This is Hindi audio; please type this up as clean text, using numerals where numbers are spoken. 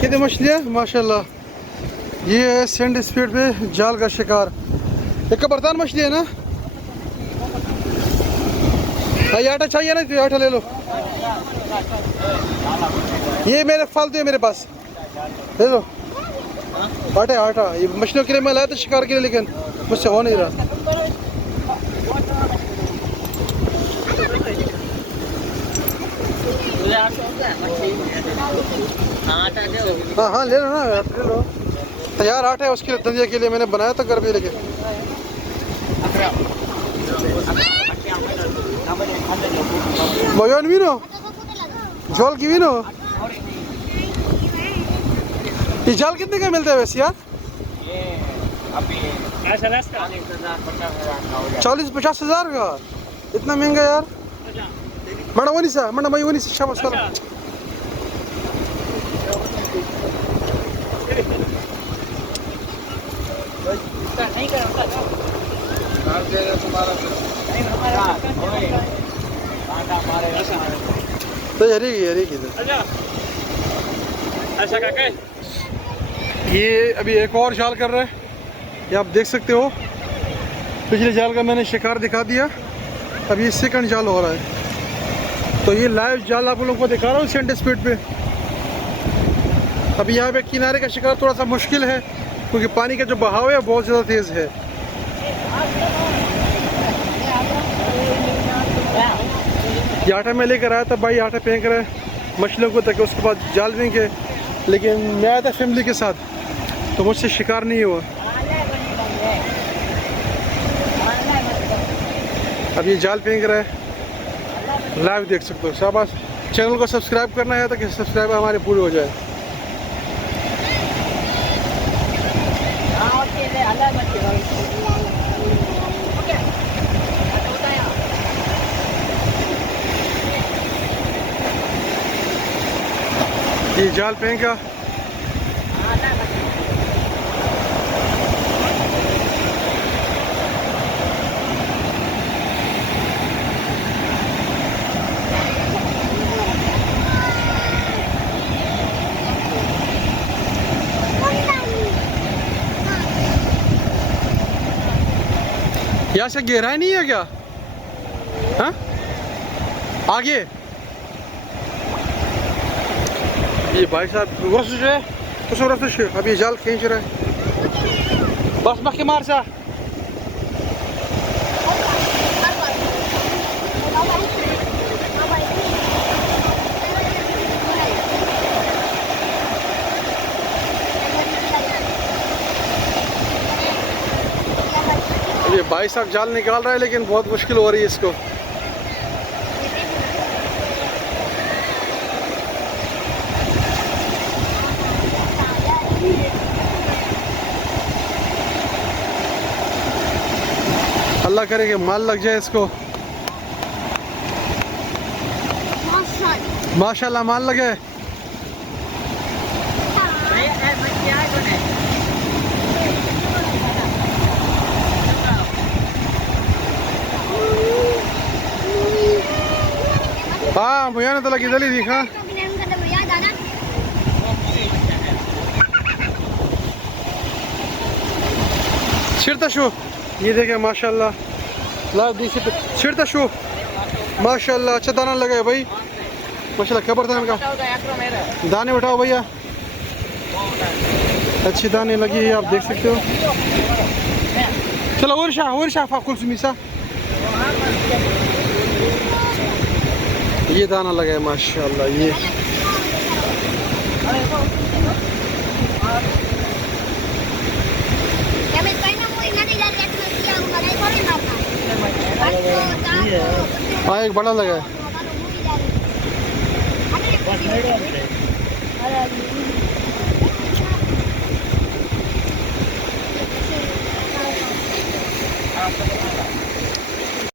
कितनी मछलियाँ माशाल्लाह। ये है सेंड स्पीड पे जाल का शिकार। एक बर्तन मछली है ना। हाँ ये आटा चाहिए ना, तो आटा ले लो। ये मेरे फालतू है मेरे पास, ले लो। आटा आटा ये मछलियों के लिए मैं लाया था शिकार के लिए, लेकिन मुझसे हो नहीं रहा। हाँ हाँ ले लो ना, ले लो। तैयार आटा है उसके लिए, दंदिया के लिए मैंने बनाया था घर पे, लेके Moyon vino? जॉल की vino? ये जाल कितने का मिलता है वैसे यार? 40-50 हज़ार का, इतना महंगा यार। मना वो नहीं सा शाबाश करो। तो हरी ये अभी एक और जाल कर रहा है, ये आप देख सकते हो। पिछले जाल का मैंने शिकार दिखा दिया, अब ये सेकंड जाल हो रहा है। तो ये लाइव जाल आप लोगों को दिखा रहा हूँ सेंटर स्पीड पे। अभी यहाँ पे किनारे का शिकार थोड़ा सा मुश्किल है, क्योंकि पानी का जो बहाव है बहुत ज़्यादा तेज़ है। ये आटा मैं लेकर आया था, भाई आटा फेंक रहा है मछलियों को ताकि उसके बाद जाल फेंके, लेकिन मैं आया था फैमिली के साथ तो मुझसे शिकार नहीं हुआ। अब ये जाल फेंक रहा है, लाइव देख सकते हो। शाबाश, चैनल को सब्सक्राइब करना है ताकि सब्सक्राइबर हमारे पूरे हो जाए। ये जाल फेंका, यहाँ से गहराई नहीं है क्या? हाँ आगे ये भाई साहब अब ये जाल खींच रहा है। बस बाकी मार सा ये भाई साहब जाल निकाल रहा है, लेकिन बहुत मुश्किल हो रही है इसको। अल्लाह करे कि माल लग जाए इसको। माशाल्लाह माल लगे। हाँ भैया ने तो लगी दली दिखा। छिड़ता शो ये देखे माशाल्लाह, लाइव डीसी पे छिड़ता शो माशाल्लाह। अच्छा दाना लगा है भाई माशाल्लाह। खबर था इनका, दाने उठाओ भैया, अच्छी दाने लगी है, आप देख सकते हो। चलो वर्षा फाकुल सुमिसा, ये दाना लगा है माशाल्लाह। ये हाँ एक बड़ा लगा है।